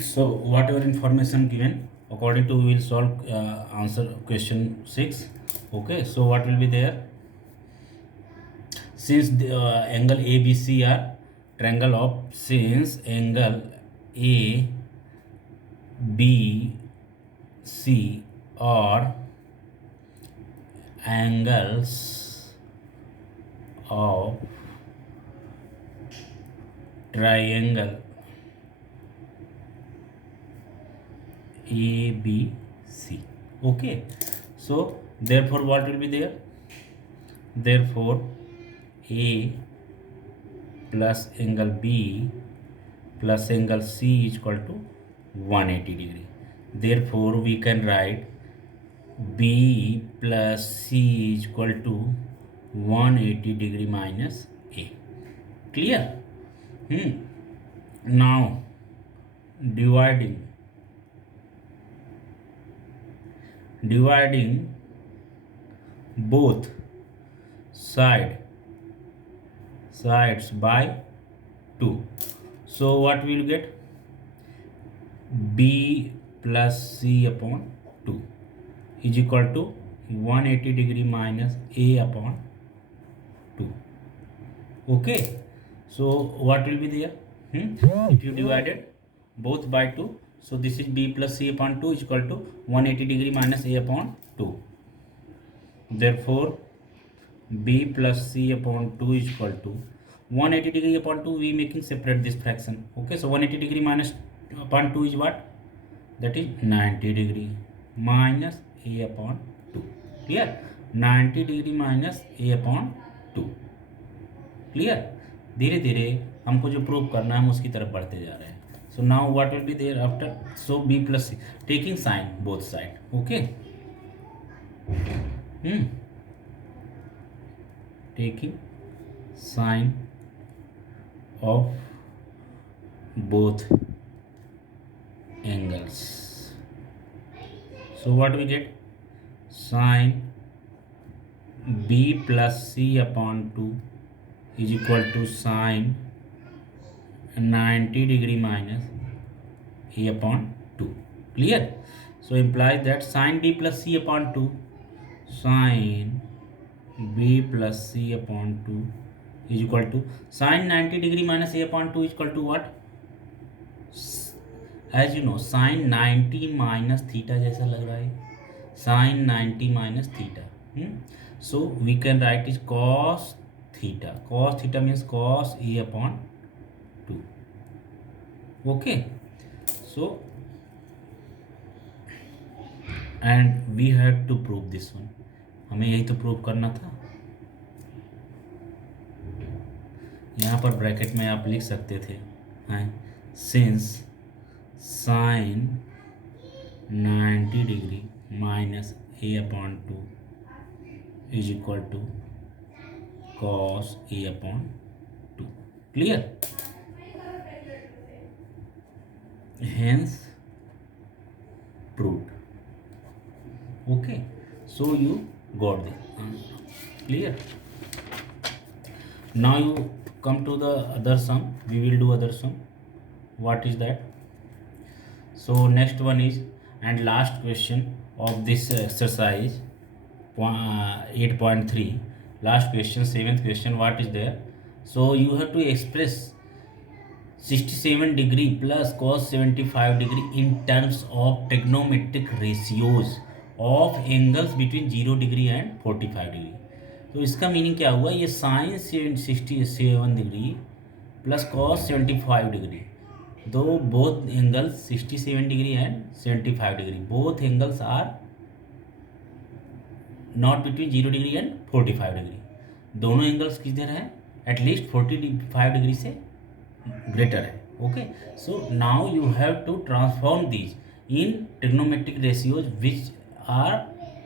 So whatever information given, according to we will solve answer question 6. Okay, so what will be there? Since the angle ABC are triangle of, since angle A B C are angles of triangle ABC. Okay, so therefore what will be there? Therefore A plus angle B plus angle C is equal to 180 degree. Therefore we can write B plus C is equal to 180 degree minus A. Clear? Now dividing both sides by 2. So what we will get? B plus C upon 2 is equal to 180 degree minus A upon 2. Okay, so what will be there? If you divided both by 2, so this is B plus C upon 2 is equal to 180 degree minus A upon 2. Therefore B plus C upon 2 is equal to 180 degree upon 2. We making separate this fraction. Okay, so 180 degree minus upon 2 is what? That is 90 degree minus A upon 2. Clear? 90 degree minus A upon 2. Clear? धीरे धीरे हमको जो prove करना है हम उसकी तरफ बढ़ते जा रहे हैं. So now what will be there after? So b plus c, taking sine both side. Okay, taking sine of both angles. So what we get? Sine B plus C upon 2 is equal to sine 90 degree minus A upon 2. Clear? So implies that sine B plus C upon 2, sine B plus C upon 2 is equal to sine 90 degree minus A upon 2 is equal to what? As you know, sine 90 minus theta जैसा लग रहा है. Sine 90 minus theta. So we can write is cos theta. Cos theta means cos A upon 2. Okay. So and we have to prove this one. हमें यही तो prove करना था. यहाँ पर ब्रैकेट में आप लिख सकते थे, since sine 90 degree minus A upon 2 is equal to cos A upon 2. Clear? Hence proved. Okay, so you got the answer. Clear? Now you come to the other sum. We will do other sum. What is that? So next one is and last question of this exercise 8.3. Last question, 7th question. What is there? So you have to express 67 degree plus cos 75 degree in terms of trigonometric ratios of angles between 0 degree and 45 degree. तो इसका meaning क्या हुआ? ये sine 67 degree plus cos 75 degree, दो both angles 67 degree and 75 degree, both angles are not between 0 degree and 45 degree. दोनों angles किधर है? At least 45 degree से ग्रेटर है. Okay, so now you have to transform these in trigonometric ratios which are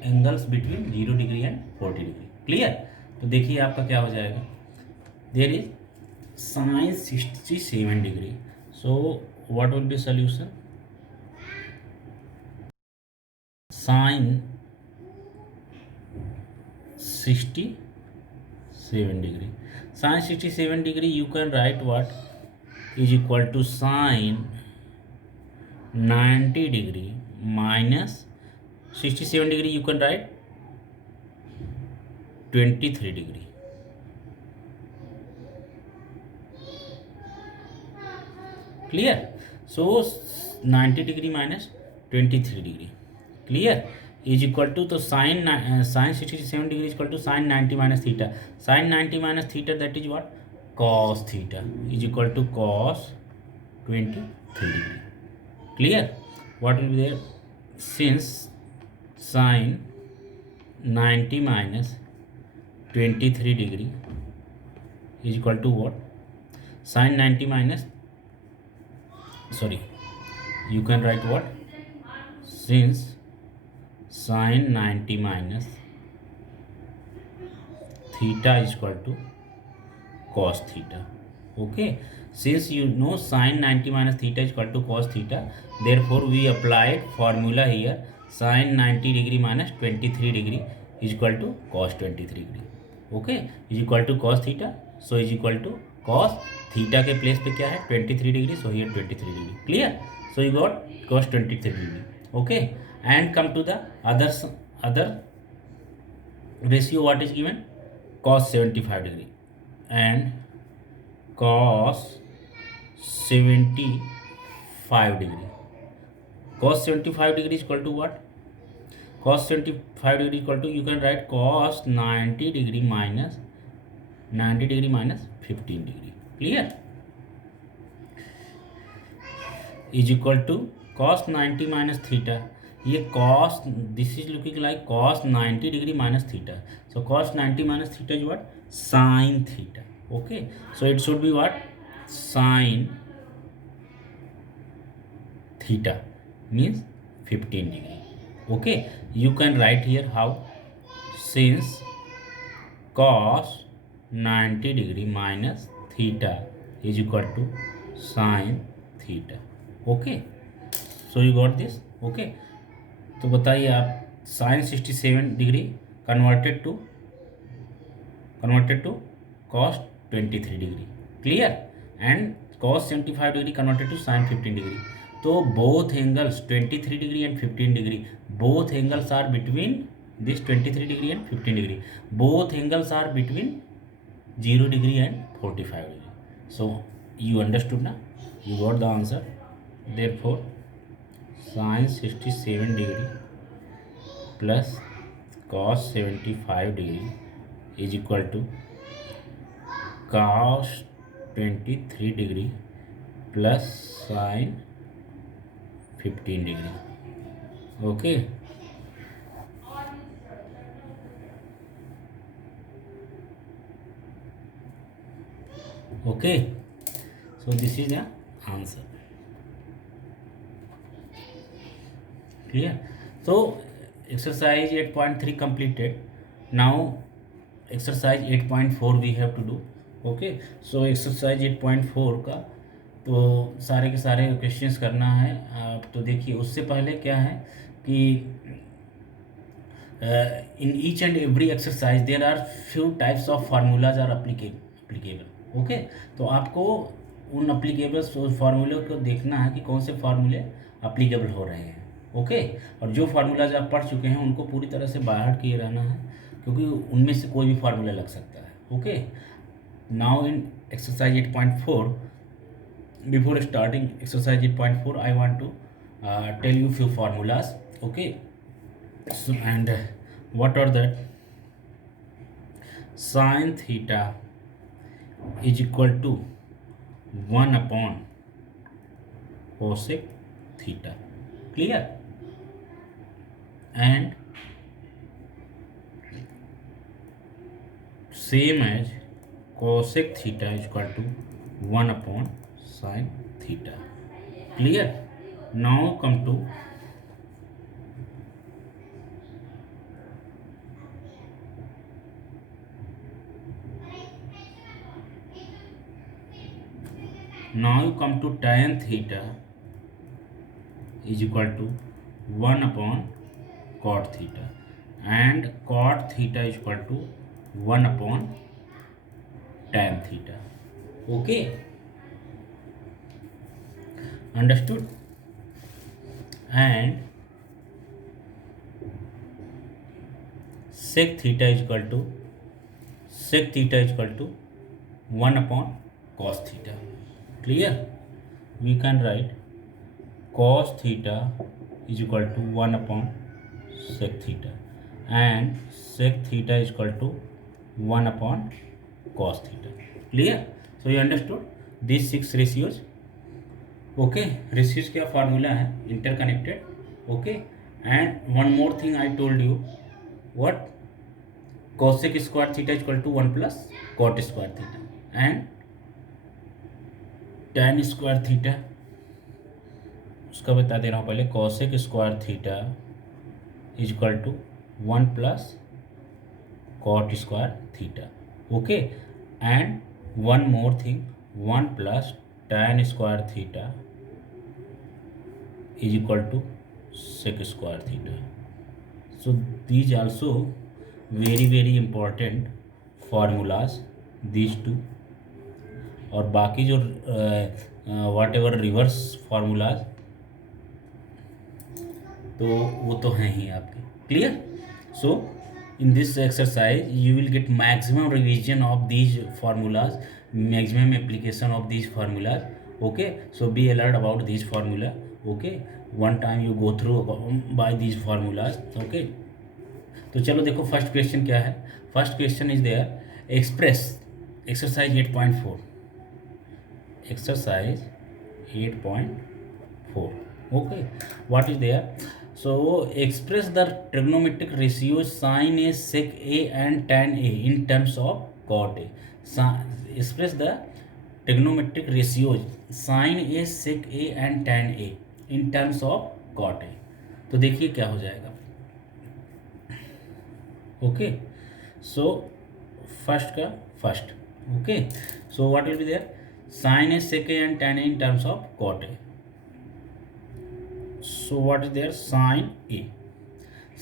angles between 0 degree and 40 degree. Clear? तो देखिए आपका क्या हो जाएगा. There is sine 67 degree. So what will be solution? Sine 67 degree. Sine 67 degree you can write what is equal to sine 90 degree minus 67 degree, you can write 23 degree. Clear? So 90 degree minus 23 degree. Clear? Is equal to, so sine 67 degree is equal to sine 90 minus theta. Sine 90 minus theta, that is what? Cos theta is equal to cos 23 degree. Clear? What will be there? Since sine 90 minus 23 degree is equal to what? Sine 90 minus, sorry, you can write what? Since sine 90 minus theta is equal to cos theta. Okay, since you know sine 90 minus theta is equal to cos theta, therefore we applied formula here, sine 90 degree minus 23 degree is equal to cos 23 degree. Okay, is equal to cos theta, so is equal to cos theta के place पे क्या है 23 degree, so here 23 degree. Clear? So you got cos 23 degree. Okay, and come to the other ratio. What is given? Cos 75 degree and cos 75 degree. Cos 75 degree is equal to what? Cos 75 degree is equal to, you can write cos 90 degree minus 15 degree. Clear? Is equal to cos 90 minus theta. ये cos, this is looking like cos 90 degree minus theta. So cos 90 minus theta is what? Sin theta. Okay, so it should be what? Sin theta means 15 degree. Okay, you can write here how? Since cos 90 degree minus theta is equal to sin theta. Okay, so you got this. Okay, तो बताइए आप, sine 67 degree converted to cos 23 degree. Clear? And cos 75 degree converted to sine 15 degree. तो both angles 23 degree and 15 degree, both angles are between this 23 degree and 15 degree, both angles are between 0 degree and 45 degree. So you understood ना? You got the answer. Therefore sin 67 degree plus cos 75 degree is equal to cos 23 degree plus sin 15 degree. Okay, okay, so this is the answer. Clear? So exercise 8.3 completed. Now exercise 8.4 we have to do. Okay, so exercise 8.4 का तो सारे के सारे questions करना है. आप तो देखिए, उससे पहले क्या है कि in each and every exercise there are few types of formulas are applicable. Okay, तो आपको उन अप्लीकेबल फार्मूले को देखना है कि कौन से फार्मूले अप्लीकेबल हो रहे हैं. ओके, और जो फार्मूलाज आप पढ़ चुके हैं उनको पूरी तरह से बाहर किए रहना है, क्योंकि उनमें से कोई भी फार्मूला लग सकता है. Okay, now in exercise 8.4, before starting exercise 8.4 I want to tell you few formulas. Okay, and what are that? Sine theta is equal to 1 upon cosec theta. Clear? And same as cosec theta is equal to 1 upon sin theta. Clear? Now come to tan theta is equal to 1 upon cot theta, and cot theta is equal to 1 upon tan theta. Okay, understood? and sec theta is equal to 1 upon cos theta. Clear? We can write cos theta is equal to 1 upon sec theta, and sec theta is equal to 1 upon cos theta. Clear? So you understood these 6 ratios. Okay, ratios क्या formula है, interconnected. Okay, and one more thing I told you, what cosec square theta is equal to 1 plus cot square theta, and tan square theta उसका बता दे रहा हूँ पहले, cosec square theta is equal to 1 plus cot square theta. Okay, and one more thing, 1 plus tan square theta is equal to sec square theta. So these also very very important formulas, these two. और बाकी जो वाट ever reverse formulas तो वो तो हैं ही आपके. Clear? So in this exercise you will get maximum revision of these formulas, maximum application of these formulas. Okay, so be alert about these formula. Okay, one time you go through by these formulas. Okay, तो चलो देखो first question क्या है. First question is there, express exercise 8.4. exercise 8.4. okay, what is there? So express the trigonometric ratios sin a, sec a and tan a in terms of cot a. Express the trigonometric ratios sin a, sec a and tan a in terms of cot a. तो देखिए क्या हो जाएगा. Okay, so first का first. Okay, so what will be there, sin a, sec a and tan a in terms of cot a. So what is there, sin a.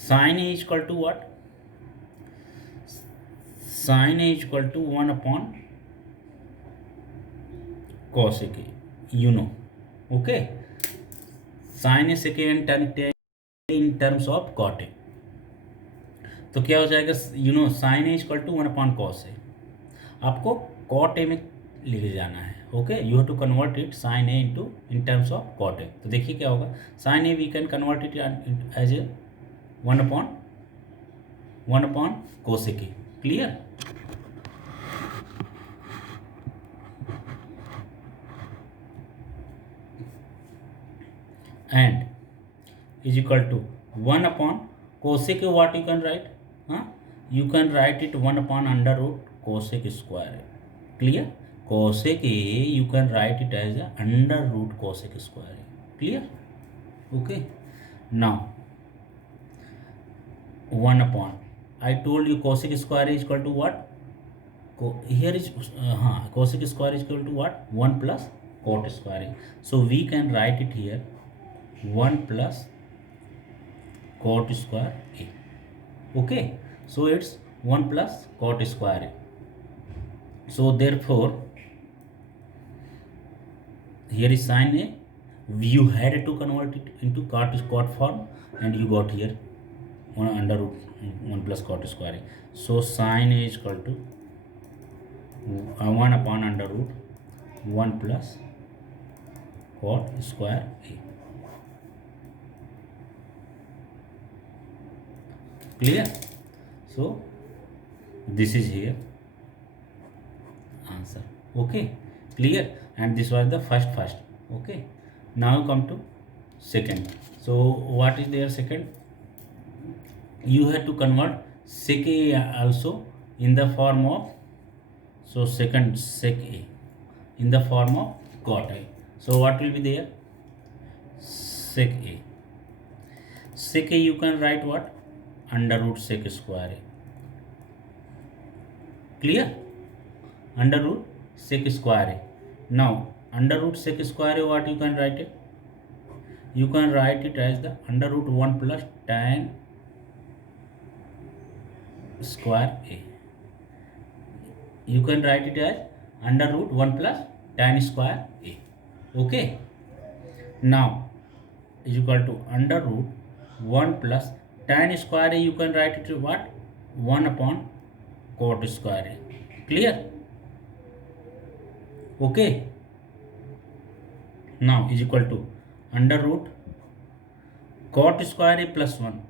Sin a is equal to what? Sin a is equal to 1 upon cosec a, you know. Okay, sin a, sec a and tan a in terms of cot a. तो क्या हो जाएगा, you know sin a is equal to 1 upon cos a. आपको cot a में लेके जाना है. Okay, you have to convert it sine A into in terms of cot A. तो देखिए क्या होगा, sine A we can convert it as a 1 upon cosec A. Clear? And is equal to 1 upon cosec A. What you can write, हाँ, you can write it 1 upon under root cosec square. Clear? cosec a you can write it as a under root cosec square. Clear? Okay, now 1 upon, I told you cosec square is equal to what, here is cosec square is equal to what, 1 plus cot square. So we can write it here 1 plus cot square a. Okay, so it's 1 plus cot square a. So therefore here is sin a, you had to convert it into cot form and you got here 1 under root 1 plus cot square a. So sin a is equal to 1 upon under root 1 plus cot square a. Clear? So this is here answer. Okay, clear? And this was the first. Okay, now come to second. So what is their second, you have to convert sec a also in the form of, so second sec a in the form of cot a. So what will be there, sec a. Sec a you can write what, under root sec square a. Clear? Under root sec square a. Now under root sec square a, what you can write it, you can write it as the under root 1 plus tan square a. You can write it as under root 1 plus tan square a. Okay, now is equal to under root 1 plus tan square a, you can write it what, 1 upon cot square a. Clear? Okay, now is equal to under root cot square a plus 1,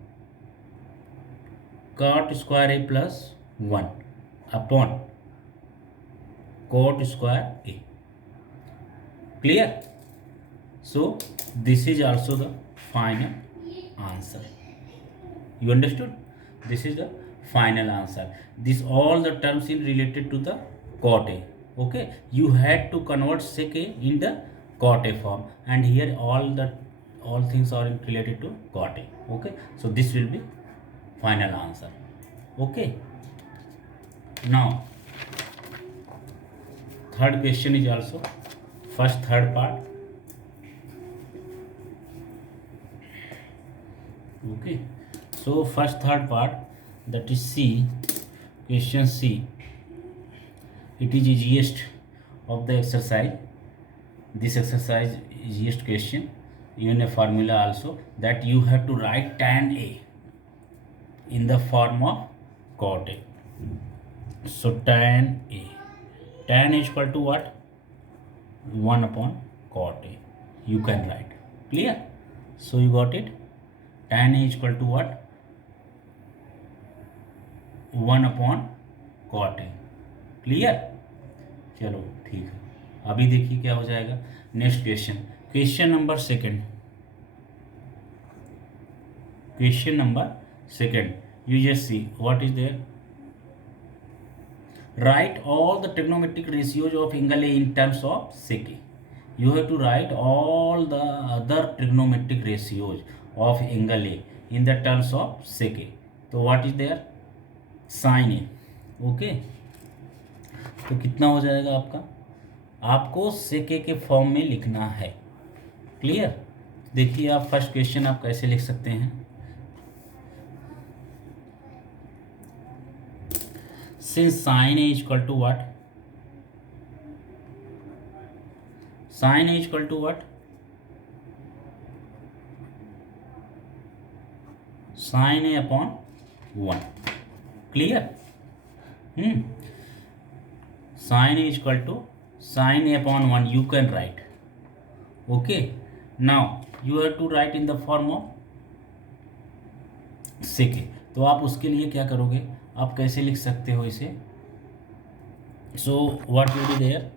cot square a plus 1 upon cot square a. Clear? So this is also the final answer. You understood? This is the final answer. This all the terms in related to the cot a. Okay, you had to convert sec a in the cot a form, and here all things are related to cot a. Okay, so this will be final answer. Okay, now third question is also first third part. Okay, so first third part, that is C, question C. It is easiest of the exercise. This exercise is easiest question. Even a formula also, that you have to write tan a in the form of cot a. So tan a is equal to what, 1 upon cot a, you can write. Clear? So you got it. Tan a is equal to what, 1 upon cot a. Clear? चलो ठीक है, अभी देखिए क्या हो जाएगा. Next question, question number second. Question number second, you just see what is there. Write all the trigonometric ratios of angle A in terms of sec A. You have to write all the other trigonometric ratios of angle A in the terms of sec A. So what is there? Sin A. Okay, तो कितना हो जाएगा आपका, आपको sec A के form में लिखना है. क्लियर? देखिए आप फर्स्ट क्वेश्चन आप कैसे लिख सकते हैं. Since sin A is equal to what? Sin A is equal to what? Sin A upon 1. Clear? Sin A is equal to sin A upon 1, you can write. Okay, now you have to write in the form of sec A. तो आप उसके लिए क्या करोगे, आप कैसे लिख सकते हो इसे. So what will be there,